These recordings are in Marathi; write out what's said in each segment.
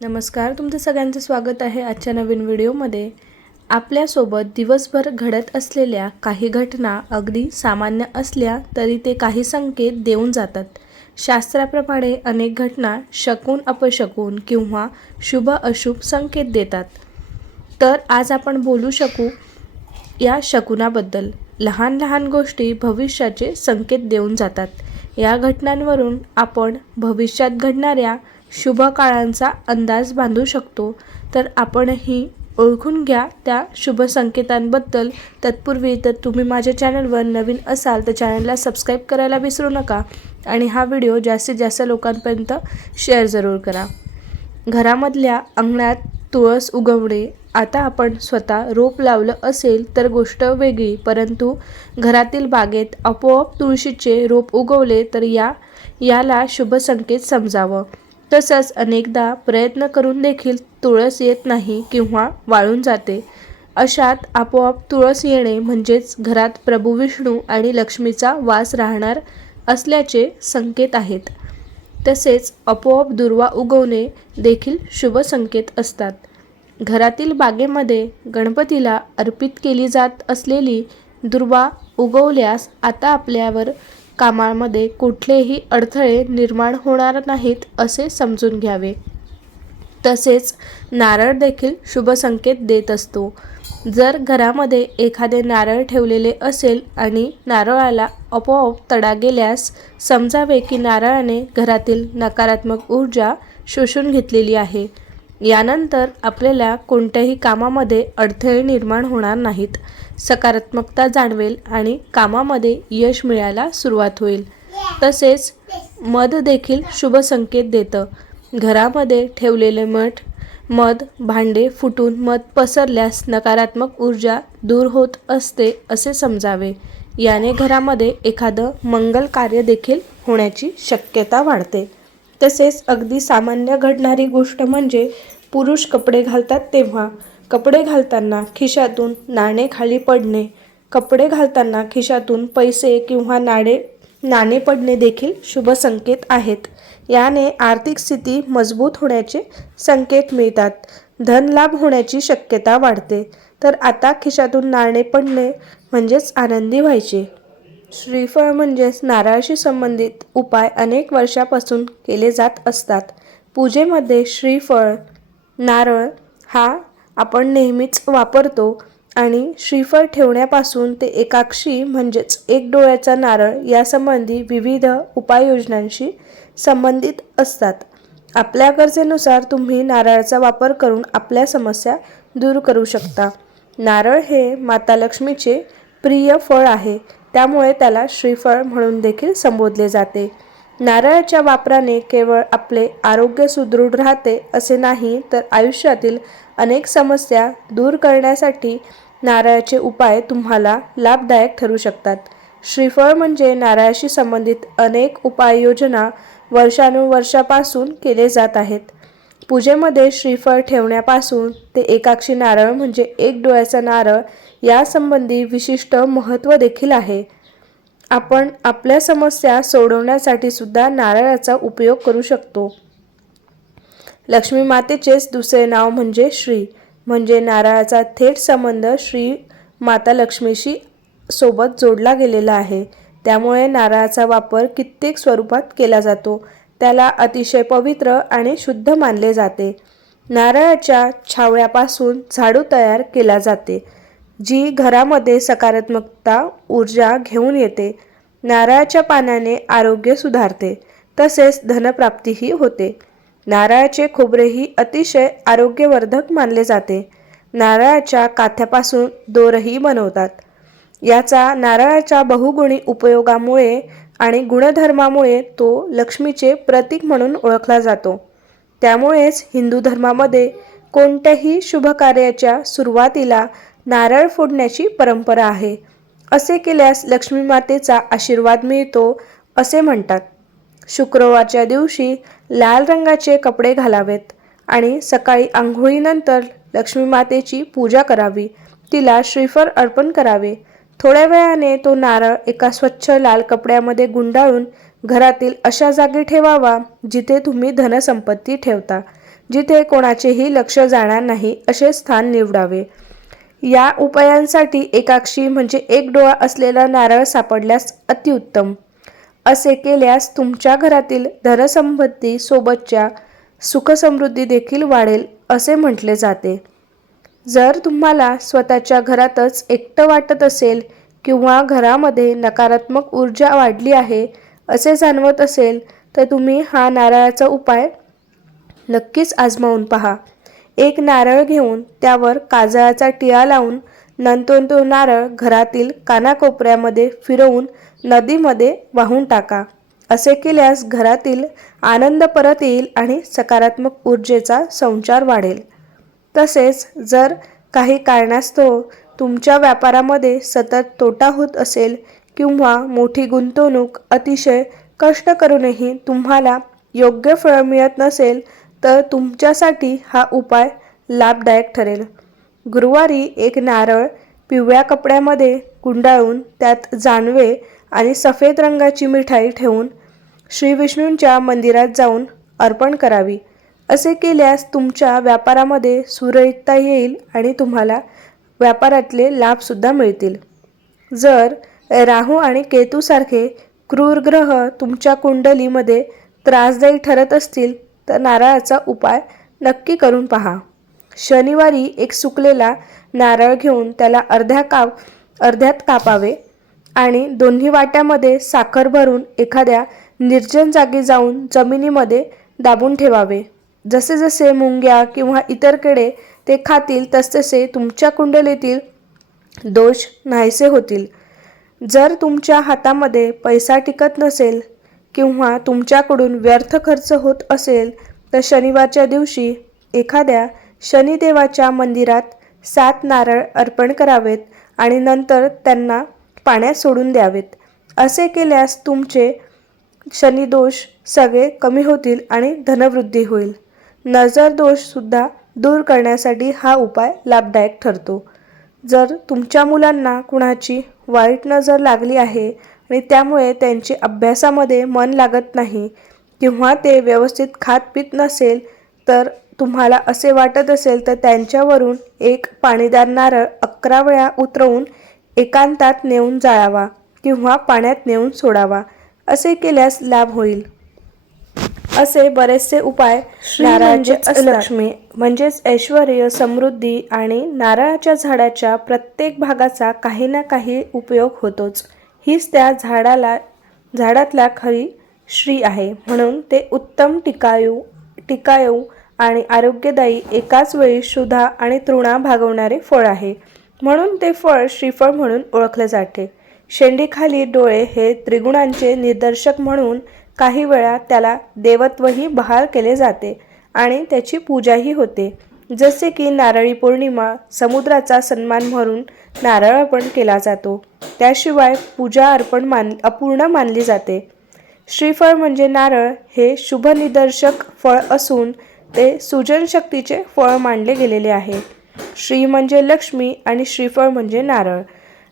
नमस्कार, तुमचं सगळ्यांचं स्वागत आहे आजच्या नवीन व्हिडिओमध्ये। आपल्यासोबत दिवसभर घडत असलेल्या काही घटना अगदी सामान्य असल्या तरी ते काही संकेत देऊन जातात। शास्त्राप्रमाणे अनेक घटना शकून अपशकून किंवा शुभ अशुभ संकेत देतात। तर आज आपण बोलू शकू या शकुनाबद्दल। लहान लहान गोष्टी भविष्याचे संकेत देऊन जातात। या घटनांवरून आपण भविष्यात घडणाऱ्या शुभ काळांचा अंदाज बांधू शकतो। तर आपणही ओळखून घ्या त्या शुभ संकेतांबद्दल। तत्पूर्वी तर तुम्ही माझ्या चॅनलवर नवीन असाल तर चॅनलला सबस्क्राईब करायला विसरू नका आणि हा व्हिडिओ जास्तीत जास्त लोकांपर्यंत शेअर जरूर करा। घरामधल्या अंगणात तुळस उगवणे। आता आपण स्वतः रोप लावलं असेल तर गोष्ट वेगळी, परंतु घरातील बागेत आपोआप तुळशीचे रोप उगवले तर याला शुभ संकेत समजावं। तसंच अनेकदा प्रयत्न करून देखील तुळस येत नाही किंवा वाळून जाते। अशात आपोआप तुळस येणे म्हणजेच घरात प्रभू विष्णू आणि लक्ष्मीचा वास राहणार असल्याचे संकेत आहेत। तसेच आपोआप दुर्वा उगवणे देखील शुभ संकेत असतात। घरातील बागेमध्ये गणपतीला अर्पित केली जात असलेली दुर्वा उगवल्यास आता आपल्यावर कामामध्ये कुठलेही अडथळे निर्माण होणार नाहीत असे समजून घ्यावे। तसेच नारळ देखील शुभ संकेत देत असतो। जर घरामध्ये एखादे नारळ ठेवलेले असेल आणि नारळाला आपोआप तडा गेल्यास समजावे की नारळाने घरातील नकारात्मक ऊर्जा शोषून घेतलेली आहे। यानंतर आपल्याला कोणत्याही कामामध्ये अडथळे निर्माण होणार नाहीत, सकारात्मकता जाणवेल आणि कामामध्ये यश मिळायला सुरुवात होईल। तसेच मध देखील शुभ संकेत देतं। घरामध्ये ठेवलेले मध भांडे फुटून मध पसरल्यास नकारात्मक ऊर्जा दूर होत असते असे समजावे। याने घरामध्ये एखादं मंगल कार्य देखील होण्याची शक्यता वाढते। तसेच अगदी सामान्य घडणारी गोष्ट म्हणजे पुरुष कपडे घालतात तेव्हा कपडे घालताना खिशातून नाणे खाली पडणे, कपडे घालताना खिशातून पैसे किंवा नाणे पडणे देखील शुभ संकेत आहेत। याने आर्थिक स्थिती मजबूत होण्याचे संकेत मिळतात, धनलाभ होण्याची शक्यता वाढते। तर आता खिशातून नाणे पडणे म्हणजेच आनंदी व्हायचे। श्रीफळ म्हणजेच नारळाशी संबंधित उपाय अनेक वर्षापासून केले जात असतात। पूजेमध्ये श्रीफळ नारळ हा आपण नेहमीच वापरतो आणि श्रीफळ ठेवण्यापासून ते एकाक्षी म्हणजेच एक डोळ्याचा नारळ यासंबंधी विविध उपाययोजनांशी संबंधित असतात। आपल्या गरजेनुसार तुम्ही नारळाचा वापर करून आपल्या समस्या दूर करू शकता। नारळ हे माता लक्ष्मीचे प्रिय फळ आहे, त्यामुळे त्याला श्रीफळ म्हणून देखील संबोधले जाते। नारळाच्या वापराने केवळ आपले आरोग्य सुदृढ राहते असे नाही, तर आयुष्यातील अनेक समस्या दूर करण्यासाठी नारळाचे उपाय तुम्हाला लाभदायक ठरू शकतात। श्रीफळ म्हणजे नारळाशी संबंधित अनेक उपाययोजना वर्षानुवर्षापासून केले जात आहेत। पूजेमध्ये श्रीफळ ठेवण्यापासून ते एकाक्षी नारळ म्हणजे एक डोळ्याचा नारळ यासंबंधी विशिष्ट महत्त्व देखील आहे। आपण आपल्या समस्या सोडवण्यासाठी सुद्धा नारळाचा उपयोग करू शकतो। लक्ष्मी मातेचेच दुसरे नाव म्हणजे श्री, म्हणजे नारळाचा थेट संबंध श्री माता लक्ष्मीशी सोबत जोडला गेलेला आहे। त्यामुळे नारळाचा वापर कित्येक स्वरूपात केला जातो, त्याला अतिशय पवित्र आणि शुद्ध मानले जाते। नारळाच्या छावळ्यापासून झाडू तयार केला जाते, जी घरामध्ये सकारात्मकता ऊर्जा घेऊन येते। नारळाच्या पाण्याने आरोग्य सुधारते, तसेच धनप्राप्तीही होते। नारळाचे खोबरेही अतिशय आरोग्यवर्धक मानले जाते। नारळाच्या काथ्यापासून दोरही बनवतात। याचा नारळाच्या बहुगुणी उपयोगामुळे आणि गुणधर्मामुळे तो लक्ष्मीचे प्रतीक म्हणून ओळखला जातो। त्यामुळेच हिंदू धर्मामध्ये कोणत्याही शुभ कार्याच्या सुरुवातीला नारळ फोडण्याची परंपरा आहे। असे केल्यास लक्ष्मी मातेचा आशीर्वाद मिळतो असे म्हणतात। शुक्रवारच्या दिवशी लाल रंगाचे कपडे घालावेत आणि सकाळी आंघोळीनंतर लक्ष्मी मातेची पूजा करावी, तिला श्रीफळ अर्पण करावे। थोड्या वेळाने तो नारळ एका स्वच्छ लाल कपड्यामध्ये गुंडाळून घरातील अशा जागी ठेवावा जिथे तुम्ही धनसंपत्ती ठेवता। जिथे कोणाचेही लक्ष जाणार नाही असे स्थान निवडावे. या उपायांसाठी एकाक्षी म्हणजे एक डोळा असलेला नारळ सापडल्यास अतिउत्तम. असे केल्यास तुमच्या घरातील धनसंपत्ती सोबतच्या सुखसमृद्धी देखील वाढेल असे म्हटले जाते. जर तुम्हाला स्वतःच्या घरातच एकटं वाटत असेल किंवा घरामध्ये नकारात्मक ऊर्जा वाढली आहे असे जाणवत असेल तर तुम्ही हा नारळाचा उपाय नक्कीच आजमावून पहा. एक नारळ घेऊन त्यावर काजळाचा टिळा लावून नंतर तो नारळ घरातील कानाकोपऱ्यामध्ये फिरवून नदीमध्ये वाहून टाका. असे केल्यास घरातील आनंद परत येईल आणि सकारात्मक ऊर्जेचा संचार वाढेल. तसेच जर काही कारणास्तव तुमच्या व्यापारामध्ये सतत तोटा होत असेल किंवा मोठी गुंतवणूक अतिशय कष्ट करूनही तुम्हाला योग्य फळ मिळत नसेल तर तुमच्यासाठी हा उपाय लाभदायक ठरेल. गुरुवारी एक नारळ पिवळ्या कपड्यामध्ये गुंडाळून त्यात जानवे आणि सफेद रंगाची मिठाई ठेवून श्री विष्णूंच्या मंदिरात जाऊन अर्पण करावी. असे केल्यास तुमच्या व्यापारामध्ये सुरळीतता येईल आणि तुम्हाला व्यापारातले लाभसुद्धा मिळतील. जर राहू आणि केतूसारखे क्रूर ग्रह तुमच्या कुंडलीमध्ये त्रासदायी ठरत असतील तर नारळाचा उपाय नक्की करून पहा. शनिवारी एक सुकलेला नारळ घेऊन त्याला अर्ध्यात कापावे आणि दोन्ही वाट्यामध्ये साखर भरून एखाद्या निर्जन जागी जाऊन जमिनीमध्ये दाबून ठेवावे. जसे जसे मुंग्या किंवा इतर किडे ते खातील तसतसे तुमच्या कुंडलीतील दोष नाहीसे होतील. जर तुमच्या हातामध्ये पैसा टिकत नसेल किंवा तुमच्याकडून व्यर्थ खर्च होत असेल तर शनिवारच्या दिवशी एखाद्या शनिदेवाच्या मंदिरात 7 नारळ अर्पण करावेत आणि नंतर त्यांना पाण्यात सोडून द्यावेत. असे केल्यास तुमचे शनिदोष सगळे कमी होतील आणि धनवृद्धी होईल. नजर दोषसुद्धा दूर करण्यासाठी हा उपाय लाभदायक ठरतो. जर तुमच्या मुलांना कुणाची वाईट नजर लागली आहे आणि त्यामुळे त्यांचे अभ्यासामध्ये मन लागत नाही किंवा ते व्यवस्थित खात पीत नसेल तर तुम्हाला असे वाटत असेल तर त्यांच्यावरून एक पाणीदार नारळ 11 वेळा उतरवून एकांतात नेऊन जाळावा किंवा पाण्यात नेऊन सोडावा. असे केल्यास लाभ होईल. असे बरेचसे उपाय नारळाचे लक्ष्मी म्हणजेच ऐश्वर्य, समृद्धी आणि नारळाच्या झाडाच्या प्रत्येक भागाचा काही ना काही उपयोग होतोच. हीच त्या झाडातला खरी श्री आहे. म्हणून ते उत्तम, टिकाऊ आणि आरोग्यदायी एकाच वेळी शुद्धा आणि तृणा भागवणारे फळ आहे. म्हणून ते फळ श्रीफळ म्हणून ओळखले जाते. शेंडीखाली डोळे हे त्रिगुणांचे निदर्शक म्हणून काही वेळा त्याला देवत्वही बहाल केले जाते आणि त्याची पूजाही होते. जसे की नारळी पौर्णिमा, समुद्राचा सन्मान म्हणून नारळ अर्पण केला जातो. त्याशिवाय पूजा अर्पण अपूर्ण मानली जाते. श्रीफळ म्हणजे नारळ हे शुभनिदर्शक फळ असून ते सृजनशक्तीचे फळ मानले गेलेले आहे. श्री म्हणजे लक्ष्मी आणि श्रीफळ म्हणजे नारळ.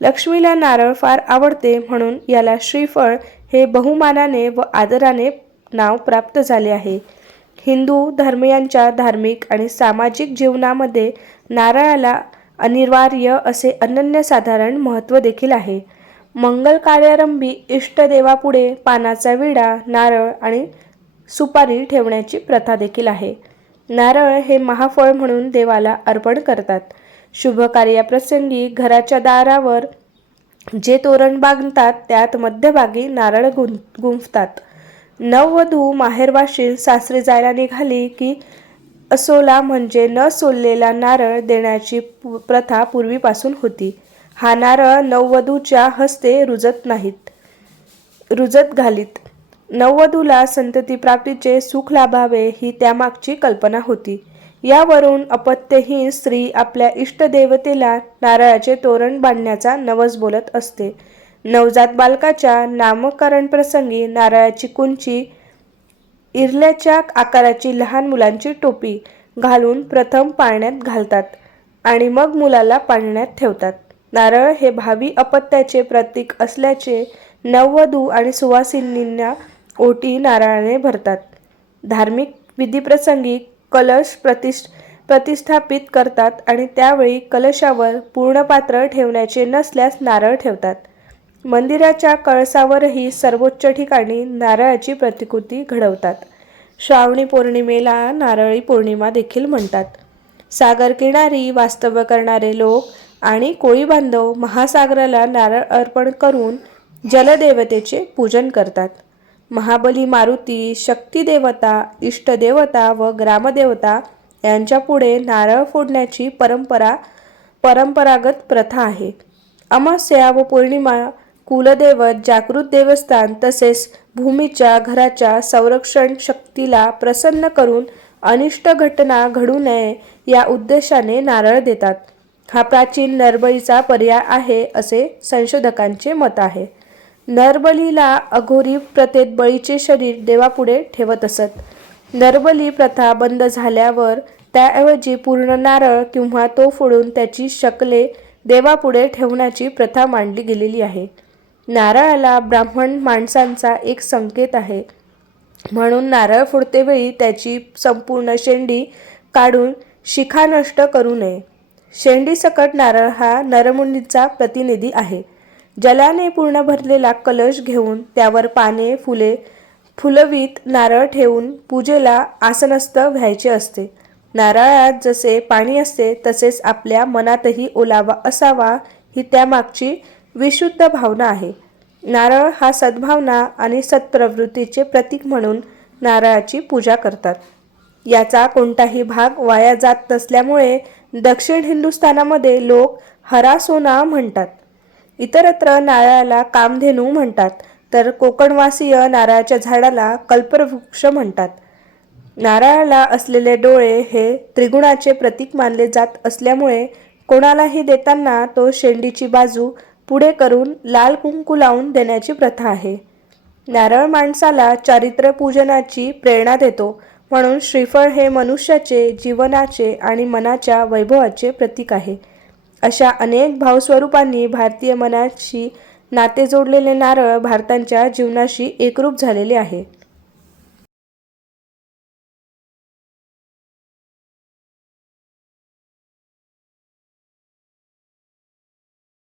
लक्ष्मीला नारळ फार आवडते म्हणून याला श्रीफळ हे बहुमानाने व आदराने नाव प्राप्त झाले आहे. हिंदू धर्मीयांच्या धार्मिक आणि सामाजिक जीवनामध्ये नारळाला अनिवार्य असे अनन्यसाधारण महत्त्व देखील आहे. मंगल कार्यारंभी इष्टदेवापुढे पानाचा विडा, नारळ आणि सुपारी ठेवण्याची प्रथा देखील आहे. नारळ हे महाफळ म्हणून देवाला अर्पण करतात. शुभ कार्याप्रसंगी घराच्या दारावर जे तोरण बांधतात त्यात मध्यभागी नारळ गुंफतात. नववधू माहेरवाशील सासरी जायला निघाली की असोला म्हणजे न सोललेला नारळ देण्याची प्रथा पूर्वीपासून होती. हा नारळ नववधूच्या हस्ते रुजत घालीत. नववधूला संतती प्राप्तीचे सुख लाभावे ही त्यामागची कल्पना होती. यावरून अपत्यहीन स्त्री आपल्या इष्टदेवतेला नारळाचे तोरण बांधण्याचा नवस बोलत असते. नवजात बालकाच्या नामकरण प्रसंगी नारळाची कुंची, इरल्याच्या आकाराची लहान मुलांची टोपी घालून प्रथम पाळण्यात घालतात आणि मग मुलाला पाळण्यात ठेवतात. नारळ हे भावी अपत्याचे प्रतीक असल्याचे नववधू आणि सुवासिनींना ओटी नारळाने भरतात. धार्मिक विधीप्रसंगी कलश प्रतिष्ठापित करतात आणि त्यावेळी कलशावर पूर्ण पात्र ठेवण्याचे नसल्यास नारळ ठेवतात. मंदिराच्या कळसावरही सर्वोच्च ठिकाणी नारळाची प्रतिकृती घडवतात. श्रावणी पौर्णिमेला नारळी पौर्णिमा देखील म्हणतात. सागर किनारी वास्तव्य करणारे लोक आणि कोळी बांधव महासागराला नारळ अर्पण करून जलदेवतेचे पूजन करतात. महाबली मारुती, शक्तिदेवता, इष्टदेवता व ग्रामदेवता यांच्या पुढे नारळ फोडण्याची परंपरागत प्रथा आहे. अमावस्या व पौर्णिमा कुलदैवत, जागृत देवस्थान तसेच भूमीच्या घराच्या संरक्षण शक्तीला प्रसन्न करून अनिष्ट घटना घडू नये या उद्देशाने नारळ देतात. हा प्राचीन नरबळीचा पर्याय आहे असे संशोधकांचे मत आहे. नरबलीला अघोरी प्रथेत बळीचे शरीर देवापुढे ठेवत असत. नरबली प्रथा बंद झाल्यावर त्याऐवजी पूर्ण नारळ किंवा तो फोडून त्याची शकले देवापुढे ठेवण्याची प्रथा मांडली गेलेली आहे. नारळाला ब्राह्मण माणसांचा एक संकेत आहे म्हणून नारळ फोडतेवेळी त्याची संपूर्ण शेंडी काढून शिखा नष्ट करू नये. शेंडीसकट नारळ हा नरमुंडीचा प्रतिनिधी आहे. जलाने पूर्ण भरलेला कलश घेऊन त्यावर पाने फुलवीत नारळ ठेवून पूजेला आसनस्थ व्हायचे असते. नारळात जसे पाणी असते तसेच आपल्या मनातही ओलावा असावा ही त्यामागची विशुद्ध भावना आहे. नारळ हा सद्भावना आणि सत्प्रवृत्तीचे प्रतीक म्हणून नारळाची पूजा करतात. याचा कोणताही भाग वाया जात नसल्यामुळे दक्षिण हिंदुस्थानामध्ये लोक हरा सोना म्हणतात. इतरत्र नारळाला कामधेनू म्हणतात तर कोकणवासीय नारळाच्या झाडाला कल्पवृक्ष म्हणतात. नारळाला असलेले डोळे हे त्रिगुणाचे प्रतीक मानले जात असल्यामुळे कोणालाही देताना तो शेंडीची बाजू पुढे करून लाल कुंकू लावून देण्याची प्रथा आहे. नारळ माणसाला चारित्र्य पूजनाची प्रेरणा देतो म्हणून श्रीफळ हे मनुष्याचे जीवनाचे आणि मनाच्या वैभवाचे प्रतीक आहे. अशा अनेक भावस्वरूपांनी भारतीय मनाशी नाते जोडलेले नारळ भारताच्या जीवनाशी एकरूप झालेले आहे.